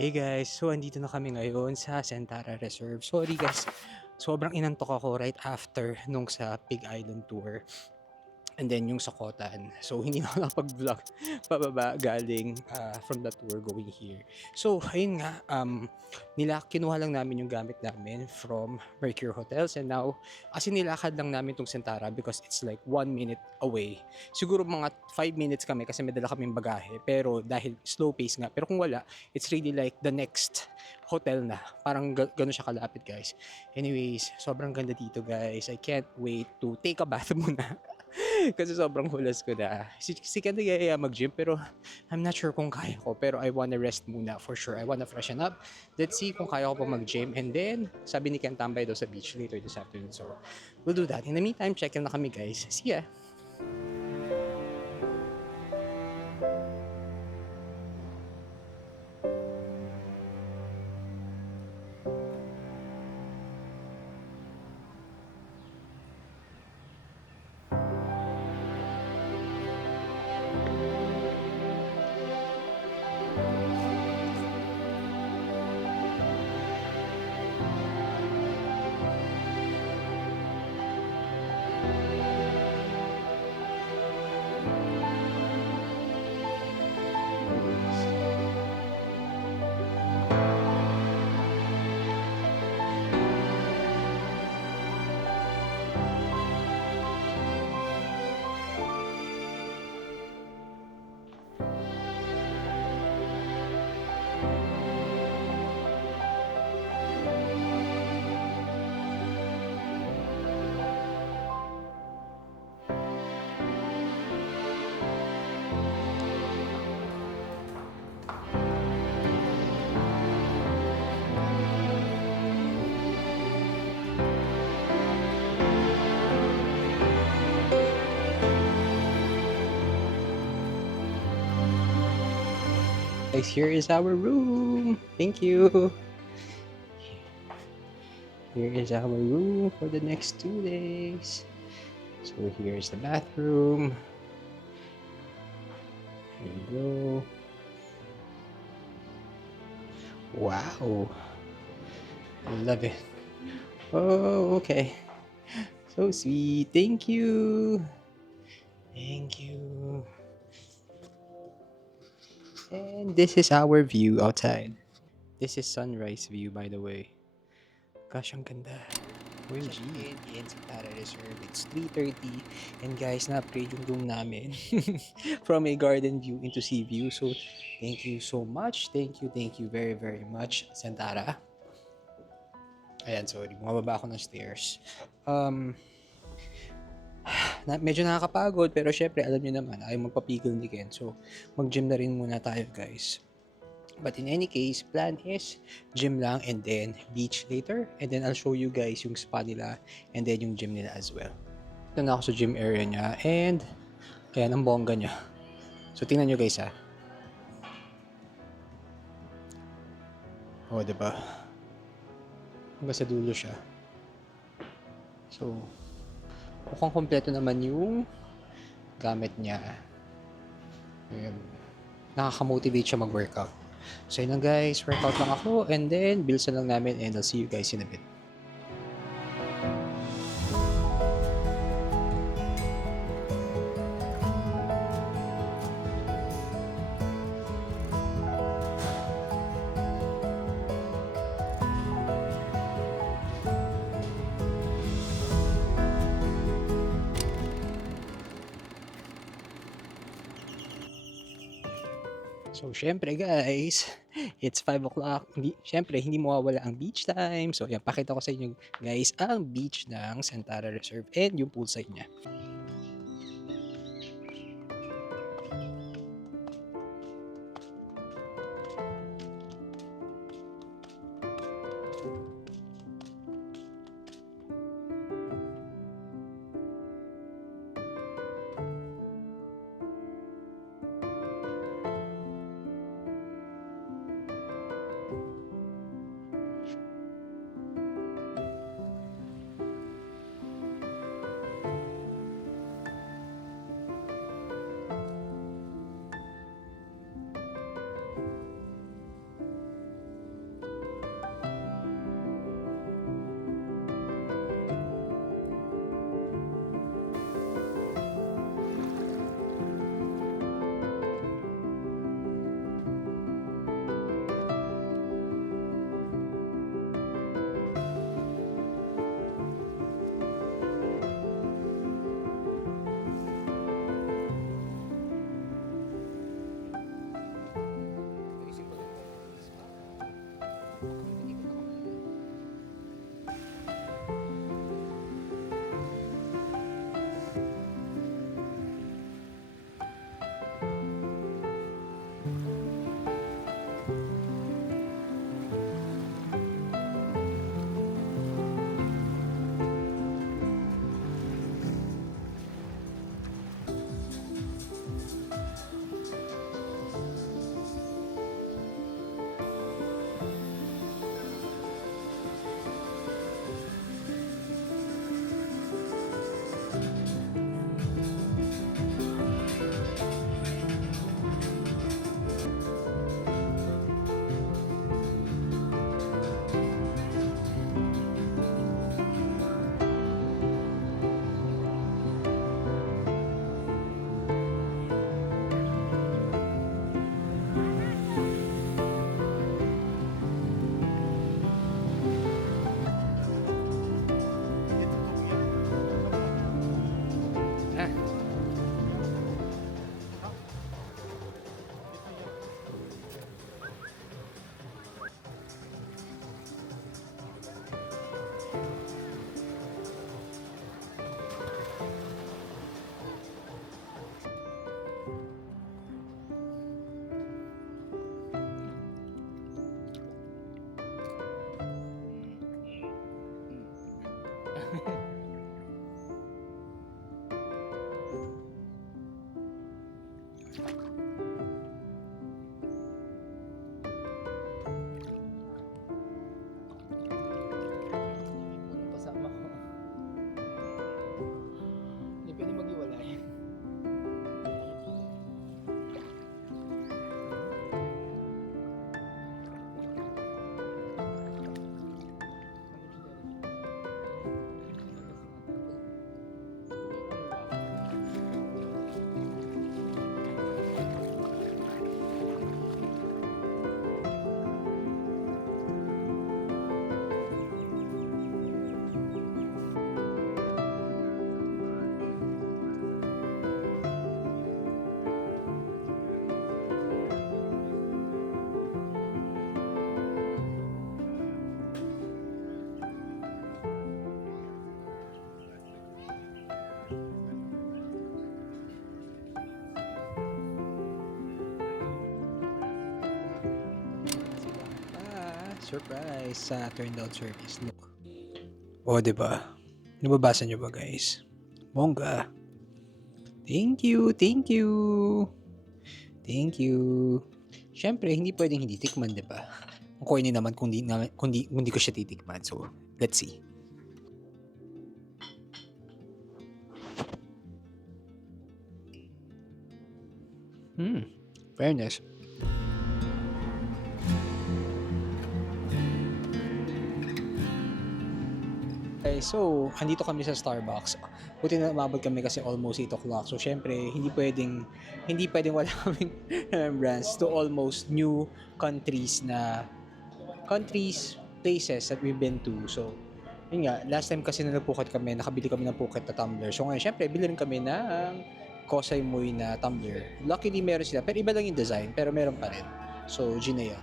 Hey guys, so andito na kami ngayon sa Sentara Reserve. Sorry guys, sobrang inantok ako right after nung sa Pig Island tour. And then yung sa Kotan. So hindi na ako nakapag-vlog pababa galing from the tour going here. So ayun nga, kinuha lang namin yung gamit namin from Mercure Hotels and now kasi nilakad lang namin tong Sentara because it's like 1 minute away. Siguro mga 5 minutes kami kasi may dala kaming bagahe pero dahil slow pace nga. Pero kung wala, it's really like the next hotel na. Parang gano'n siya kalapit guys. Anyways, sobrang ganda dito guys. I can't wait to take a bath muna. Kasi sobrang hulas ko na. Si Ken nagayaya mag-gym pero I'm not sure kung kaya ko. Pero I wanna rest muna for sure. I wanna freshen up. Let's see kung kaya ko pa mag-gym. And then, sabi ni Ken tambay daw sa beach later this afternoon. So, we'll do that. In the meantime, check in na kami guys. See ya! Guys, here is our room. Thank you. Here is our room for the next 2 days. So here's the bathroom. Here you go. Wow. I love it. Oh, okay. So sweet. Thank you. Thank you. And this is our view outside. This is sunrise view, by the way. Gosh, ang ganda. OMG. In Sentara Reserve. It's 3:30. And guys, na-upgrade yung room namin. From a garden view into sea view. So, thank you so much. Thank you very, very much, Sentara. Ayan, sorry. Bumababa ako ng stairs. Medyo nakakapagod, pero syempre, alam nyo naman, ayaw magpapigil ni Ken. So, mag-gym na rin muna tayo, guys. But in any case, plan is gym lang and then beach later. And then I'll show you guys yung spa nila and then yung gym nila as well. Ito na ako sa gym area niya and ayan ang bongga niya. So tingnan nyo guys ha. O diba? Hanggang sa dulo siya. So mukhang kompleto naman yung gamit niya. Ayan. Nakaka-motivate siya mag-workout. So yun lang guys, workout lang ako and then bills na lang namin and I'll see you guys in a bit. So, syempre guys, it's 5 o'clock. Syempre, hindi mawawala ang beach time. So, yan, pakita ko sa inyo guys ang beach ng Sentara Reserve and yung poolside niya. Kasama ko. Hindi pwede mag-iwalay. Surprise sa turn down service. Look. O, diba? Nababasa nyo ba, guys? Bongga. Thank you, thank you. Thank you. Siyempre, hindi pwedeng hindi tikman, diba? Ang corny naman kung di ko siya titikman. So, let's see. Fairness. Okay, so, andito kami sa Starbucks. Buti na umabot kami kasi almost 8 o'clock. So, syempre, hindi pwedeng wala kaming remembrance to almost new places that we've been to. So, yun nga, last time kasi na nagpukit kami, nakabili kami ng Phuket na tumbler. So, ngayon, syempre, bili rin kami ng Koh Samui na tumbler. Luckily, meron sila. Pero iba lang yung design, pero meron pa rin. So, Ginea.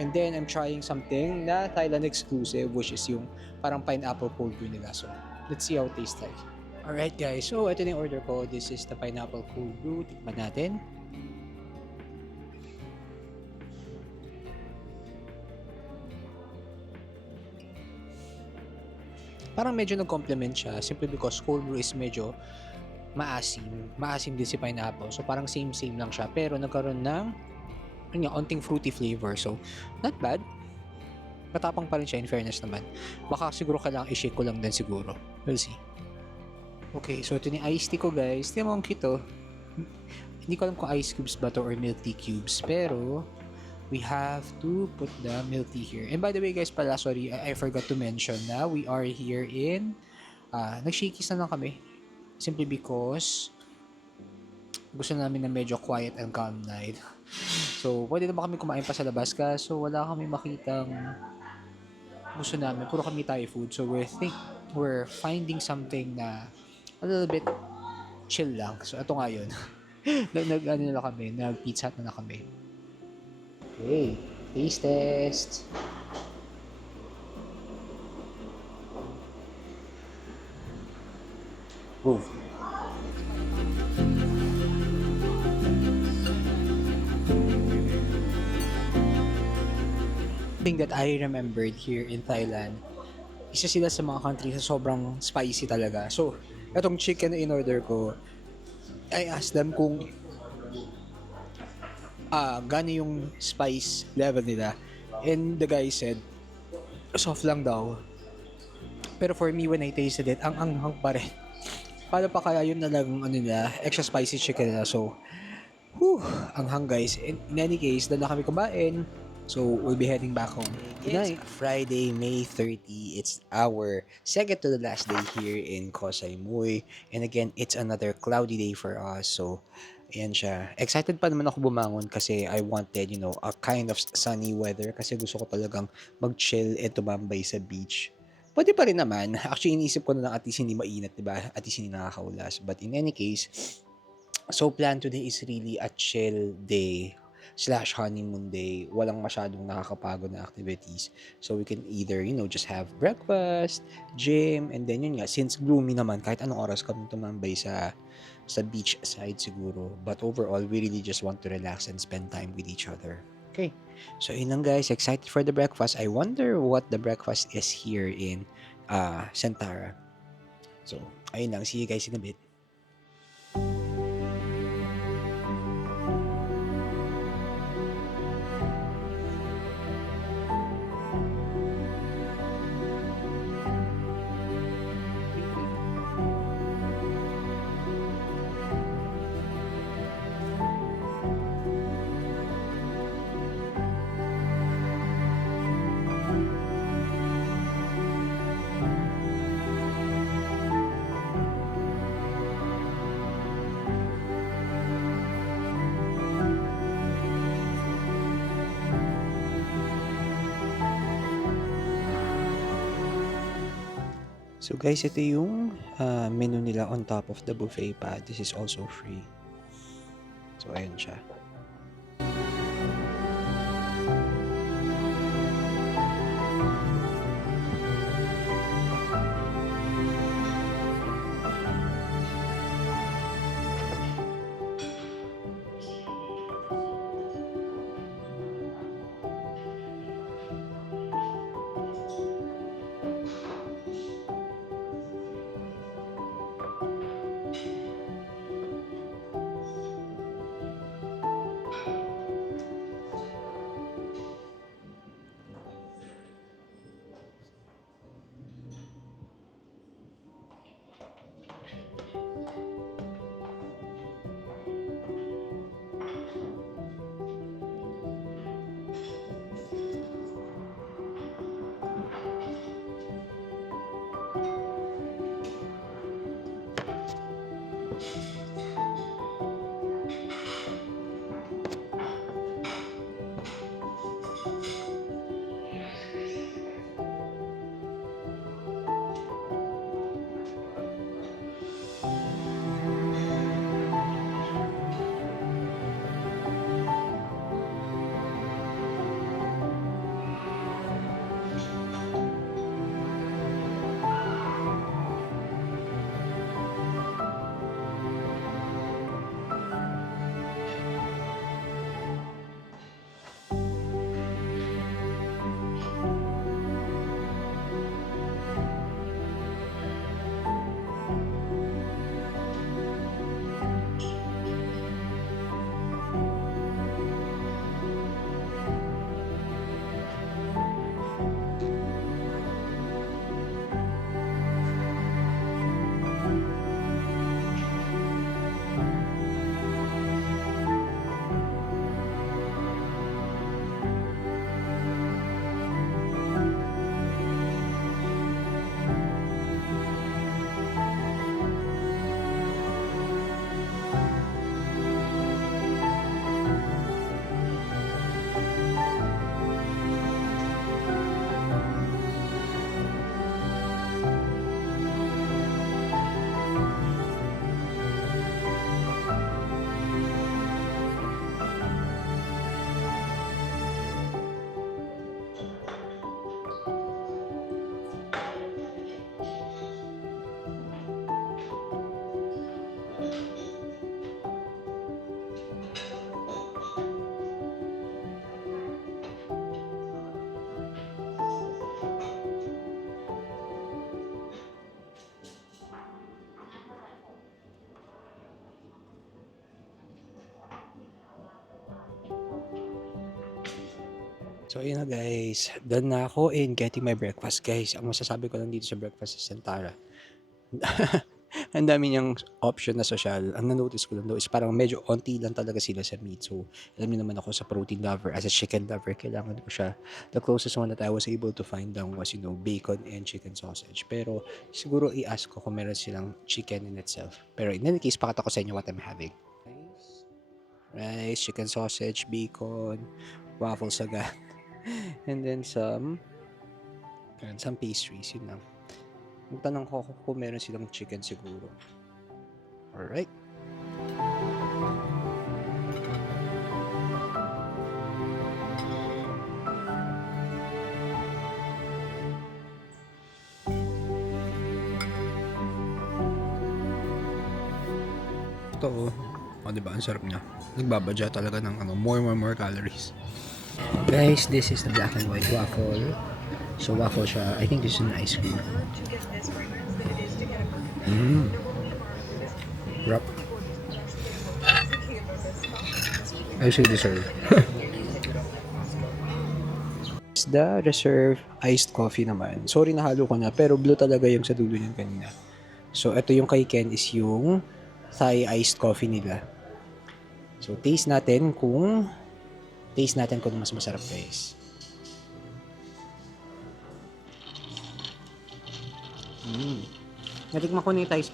And then, I'm trying something na Thailand exclusive, which is yung parang pineapple cold brew nila. So, let's see how it tastes like. Alright guys, so ito na yung order ko. This is the pineapple cold brew. Tikman natin. Parang medyo nag-complement siya simply because cold brew is medyo maasim. Maasim din si pineapple. So, parang same lang siya. Pero nagkaroon ng onting fruity flavor. So, not bad. Matapang pa rin siya in fairness naman. Baka siguro kailangan i-shake ko lang din siguro. We'll see. Okay, so ito yung iced tea ko guys. Tingnan mo ang cute oh. Hindi ko alam kung ice cubes ba to or milk tea cubes. Pero, we have to put the milk tea here. And by the way guys pala, sorry, I forgot to mention na we are here in, nag-shakies na lang kami. Simply because, gusto namin na medyo quiet and calm night. So, pwede naman kami kumain pa sa labas kaso wala kami makitang gusto namin. Puro kami Thai food. So, we're finding something na a little bit chill lang. So, ito nga yun. Nag-pizza hut na kami. Okay, taste test. Move. Thing that I remembered here in Thailand, isa sila sa mga country sa sobrang spicy talaga. So, itong chicken na in-order ko, I asked them kung gano'n yung spice level nila. And the guy said, soft lang daw. Pero for me, when I tasted it, ang anghang pa rin. Paano pa kaya yun na lang nila, extra spicy chicken nila. So, anghang guys. In any case, doon na kami kumain. So, we'll be heading back home. It's Friday, May 30. It's our second to the last day here in Koh Samui. And again, it's another cloudy day for us. So, ayan siya. Excited pa naman ako bumangon kasi I wanted, a kind of sunny weather kasi gusto ko talagang mag-chill and tumambay sa beach. Pwede pa rin naman. Actually, iniisip ko na lang at least hindi mainit, diba? At least hindi nakakaulas. But in any case, so plan today is really a chill day / honeymoon day. Walang masyadong nakakapagod na activities. So we can either, just have breakfast, gym, and then yun nga, since gloomy naman, kahit anong oras kami tumambay sa beach side siguro. But overall, we really just want to relax and spend time with each other. Okay. So yun lang guys, excited for the breakfast. I wonder what the breakfast is here in Sentara. So, ayun lang. See you guys in a bit. So guys, ito yung menu nila on top of the buffet pa. This is also free. So ayan siya. So ayun na guys, done na ako in getting my breakfast guys. Ang masasabi ko lang dito sa breakfast sa Sentara, ang dami niyang option na social. Ang na-notice ko lang daw is parang medyo onti lang talaga sila sa meat. So alam niyo naman ako sa protein lover, as a chicken lover, kailangan ko siya. The closest one that I was able to find lang was bacon and chicken sausage. Pero siguro i-ask ko kung meron silang chicken in itself. Pero in any case, pakita ko sa inyo what I'm having. Rice, chicken sausage, bacon, waffles agad. And then some pastries, yun lang. Magtanong ko kung meron silang chicken siguro. Alright. Ito diba? Ang sarap niya. Nagbabadya talaga ng more calories. Guys, this is the black and white waffle. So waffle siya. I think this is an ice cream. Wrap. I should deserve. The reserve iced coffee naman. Sorry nahalo ko na, pero blue talaga yung sa dulo niyan kanina. So ito yung kay Ken is yung Thai iced coffee nila. So taste natin kung mas masarap guys. Natikman ko na yung Thai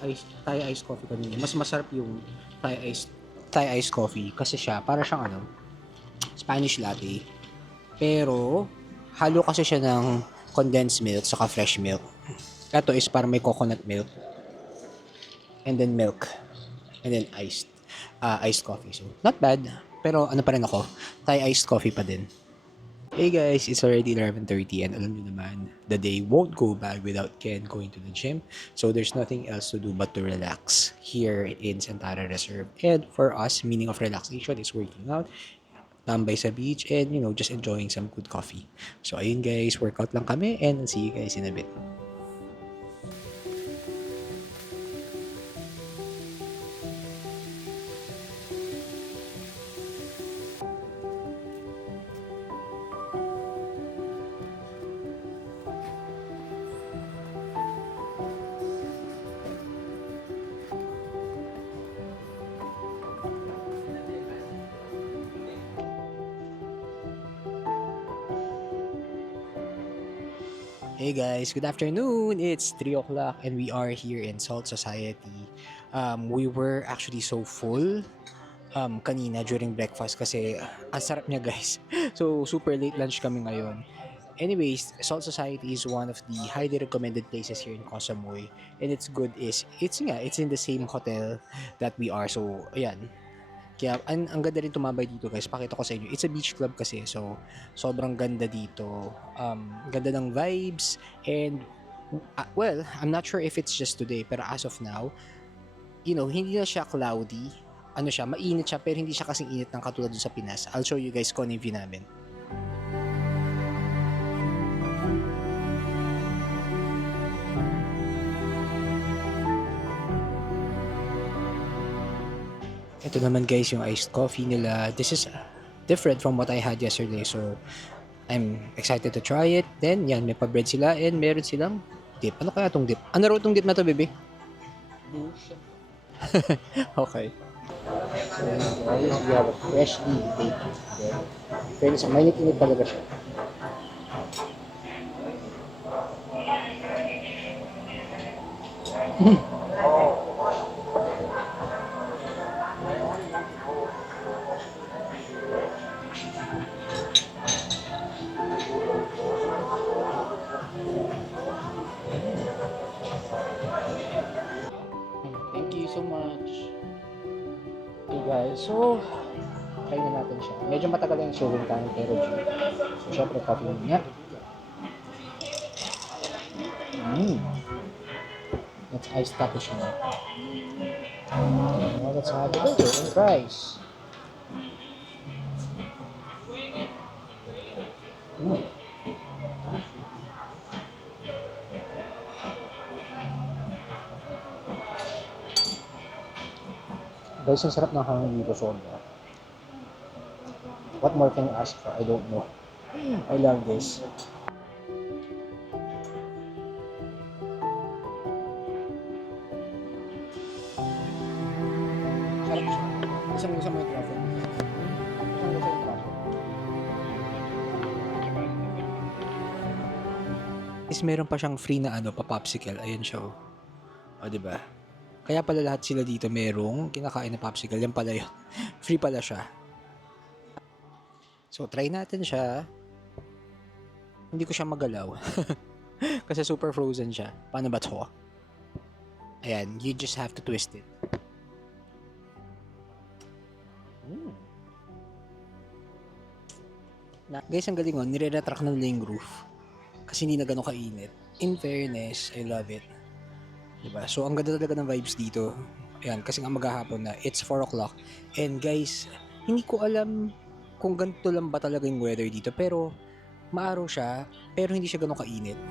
iced coffee kanina. Mas masarap yung Thai iced coffee kasi siya para siyang Spanish latte. Pero halo kasi siya ng condensed milk saka fresh milk. Ito is para may coconut milk. And then milk. And then iced coffee. So, not bad. Pero ano pa rin ako, Thai iced coffee pa din. Hey guys, it's already 11:30 and alam nyo naman, the day won't go by without Ken going to the gym. So there's nothing else to do but to relax here in Santara Reserve. And for us, meaning of relaxation is working out, tambay sa beach, and just enjoying some good coffee. So ayun guys, workout lang kami and I'll see you guys in a bit. Hey guys, good afternoon. It's 3 o'clock and we are here in Salt Society. We were actually so full kanina during breakfast kasi ang sarap niya guys. So super late lunch kami ngayon. Anyways, Salt Society is one of the highly recommended places here in Koh Samui. And it's good is, it's in the same hotel that we are. So, ayan. Kaya, ang ganda rin tumambay dito guys. Pakita ko sa inyo. It's a beach club kasi. So, sobrang ganda dito. Ganda ng vibes. And, well, I'm not sure if it's just today. Pero as of now, hindi na siya cloudy. Ano siya, mainit siya. Pero hindi siya kasing init ng katulad dun sa Pinas. I'll show you guys kung ano yung view namin. Ito naman guys yung iced coffee nila. This is different from what I had yesterday. So, I'm excited to try it. Then, yan, may pa-bread sila and meron silang dip. Ano kaya tong dip? Ano raw tong dip na to, bebe? Okay. So, guys, we have a freshly baked bread. Fairness, mainit-init talaga siya. Thank you so much. Okay guys, so try na natin siya. Medyo matagal yung showing time pero G. So syempre coffee muna. That's iced cappuccino. Now let's have the burger and fries. Guys, ang sarap ng hangin dito sobra. What more can you ask for? I don't know. I love this. Sarap siya. Isang mo yung truffle. Isang mo yung truffle. Is meron pa siyang free na pa-popsicle. Ayun siya. O, diba? Kaya pala lahat sila dito merong kinakain na popsicle. Yan pala yun. Free pala siya. So, try natin siya. Hindi ko siya magalaw. Kasi super frozen siya. Paano ba to? Ayan, you just have to twist it. Guys, ang galing nire-retract ng nila yung roof. Kasi hindi na gano'ng kainit. In fairness, I love it. Diba? So, ang ganda talaga ng vibes dito. Ayan, kasi nga maghahapon na. It's 4 o'clock. And guys, hindi ko alam kung ganito lang ba talaga yung weather dito. Pero, maaraw siya, pero hindi siya ganun kainit.